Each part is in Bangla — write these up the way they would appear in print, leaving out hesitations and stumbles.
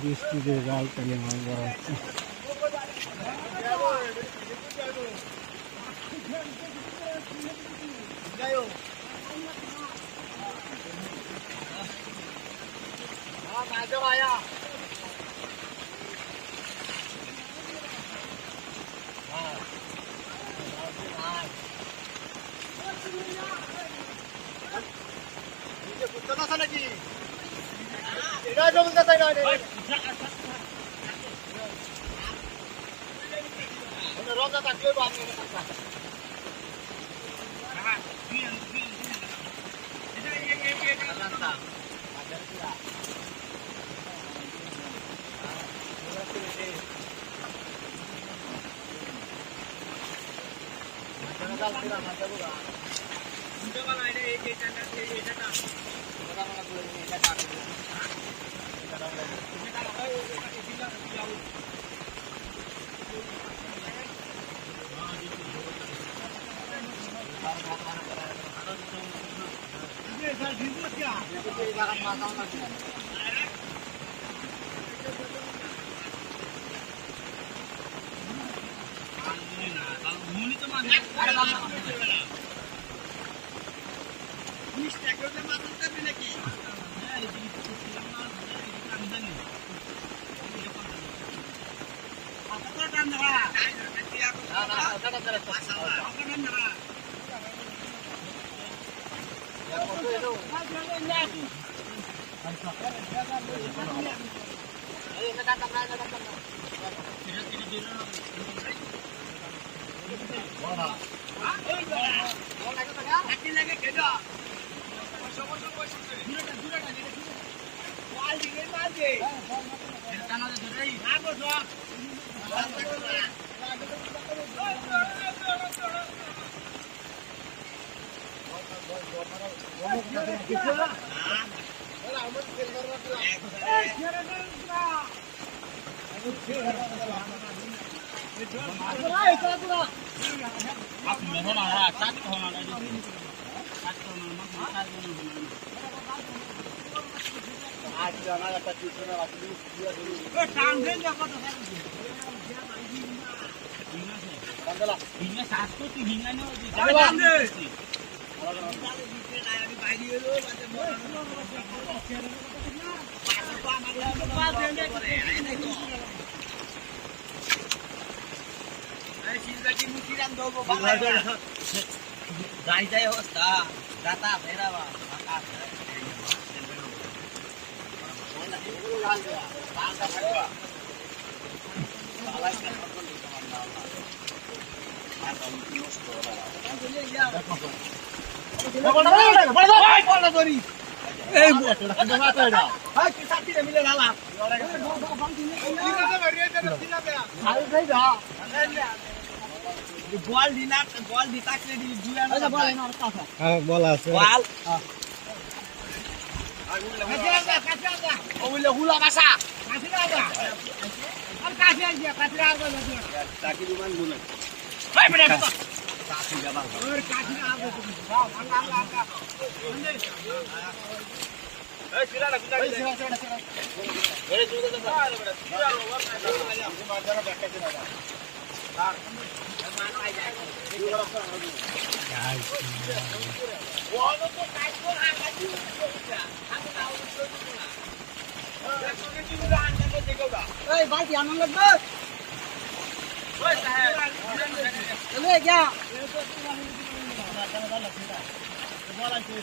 বৃষ্টিতে জাল টানিয়ে মাছ ধরা হচ্ছে। जायचंय होता जाता फेरावा বল দিনা বল দিতা কে দি দুয়া না বল না কথা হ্যাঁ বল আছে বল ওইলে হুলা ভাষা কাছিরা আর কাছে আইয়া কাছিরা আগে লাগে তাকি বিমান গুনে ভাই বড় কাছি যাবা ওর কাছিরা আগে তুমি যাও আল্লাহ আল্লাহ এই সিরা না গুনা এই সিরা এরে দুই দে না বড় সিরা ওর না আমি মাঝারা ব্যাক কাছে না আর মান আই যায় ওনো তো কাজ কর আগাছি আমি তাও এই বালতি আনন্দ লাগবে ওই সাহেব চলে যা বল আছে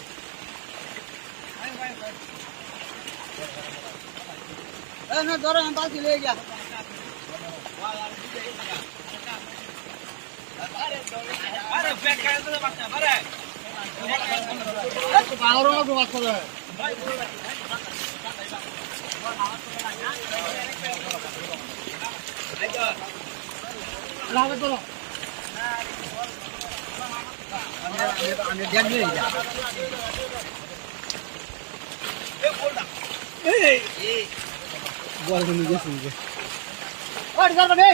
আই ভাই এই না ধরো আমি বালতি ले गया আরে ব্যাক করে দে বাচ্চা আরে একটু ভালো রকম বাস করে ভাই লাভ করো আমি ধ্যান দিয়ে যা এই বলটা এই বল নিয়ে গেছি যে ওই ধর মানে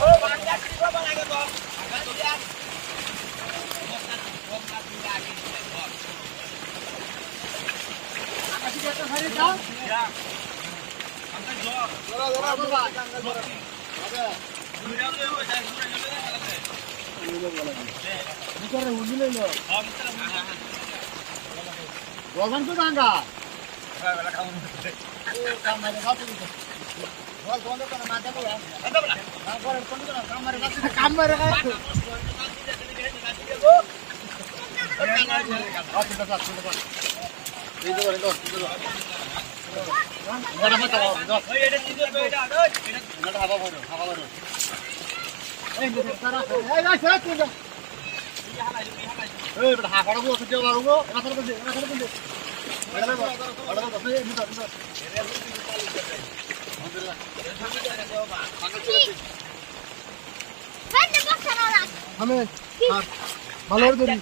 ও বাচ্চা কি বাবা লাগে তো আগা দিয়া বক্কা বক্কা দিয়া আগে ধর আকাশি একটা ভালো করে ধরি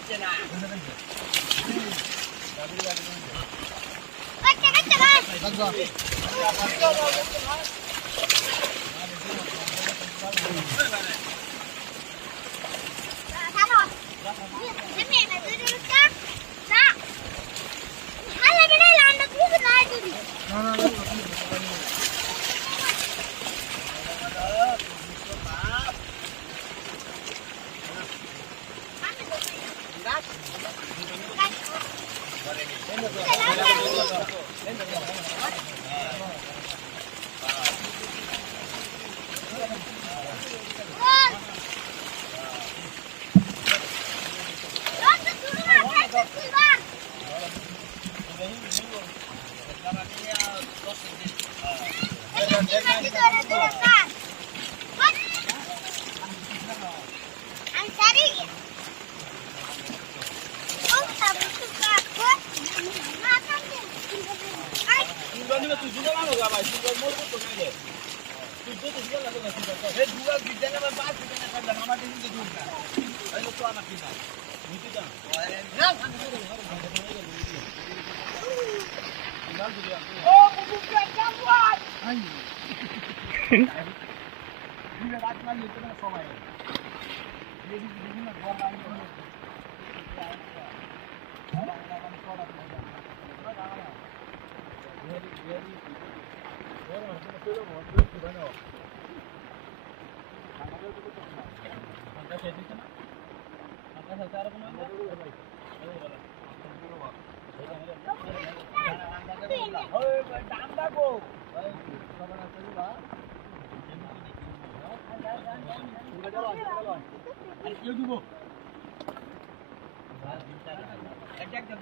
Attack the